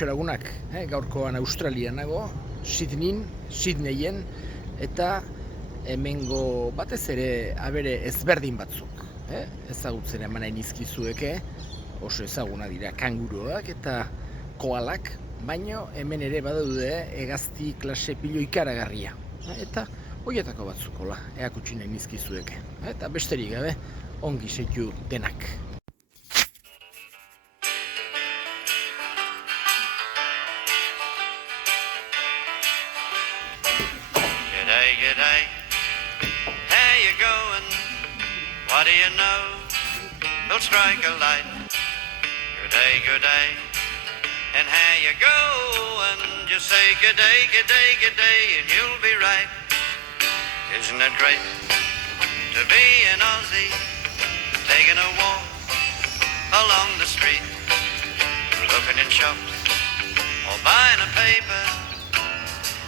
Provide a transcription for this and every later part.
Kaixo lagunak, gaurkoan Australian nago, Sydneyen, eta hemengo batez ere abere ezberdin batzuk. Ezagutzen eman nahi nizkizueke, oso ezaguna dira kanguruak eta koalak, baino hemen ere badaude hegazti klase pilo ikaragarria. Eta horietako batzukola, eakutsi nahi nizkizueke. Eta besterik gabe, ongi seitu denak. G'day, how you going? What do you know? Don't strike a light. G'day, and how you going? Just say g'day, and you'll be right. Isn't it great to be an Aussie, taking a walk along the street, looking in shops or buying a paper,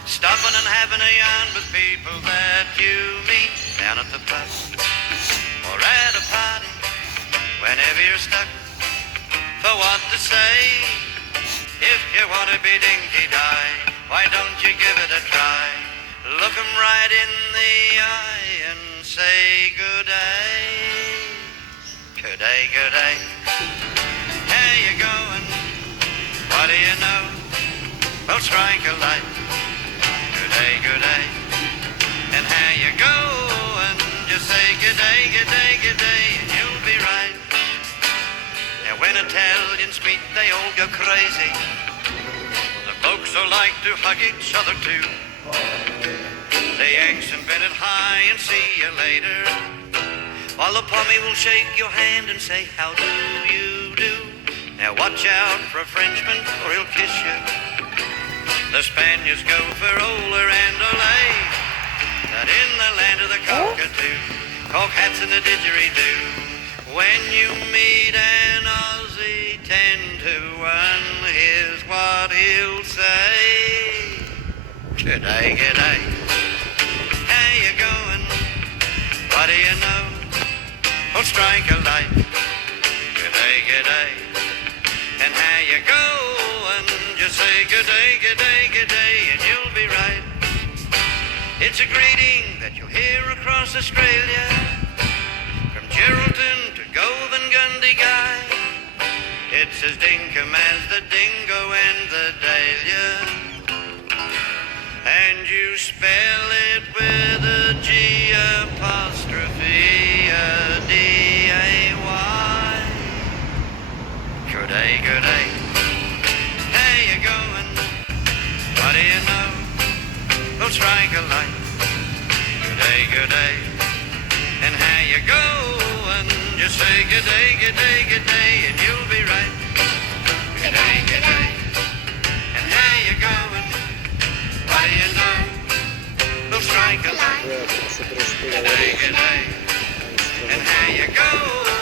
stopping and having a yarn with people that you meet down at the pub or at a party. Whenever you're stuck for what to say, if you want to be dinky-die, why don't you give it a try? Look 'em right in the eye and say good day. G'day. How you going? What do you know? Well, strike a light. G'day, and how you going? Just say g'day, and you'll be right. Now when Italians meet, they all go crazy. The folks all like to hug each other too. The Yanks invented hi and see you later, while the Pommy will shake your hand and say how do you do. Now watch out for a Frenchman or he'll kiss you. The Spaniards go for Oler and Olay, that in the land of the cockatoo, cock hats and the didgeridoo. When you meet an Aussie 10-1, here's what he'll say. G'day, how you going? What do you know? Well, strike a light. G'day, and how you going? Just say g'day, and you'll be right. It's a greeting that you'll hear across Australia, from Geraldton to Govan Gundy Guy. It's as dinkum as the dingo and the dahlia, and you spell it with a G apostrophe a D-A-Y. G'day, how you going? What do you know? Well, strike a light. G'day, and how you going? Just say g'day, and you'll be right. G'day, and how you going? What do you know? Well, strike a light. G'day, and how you going?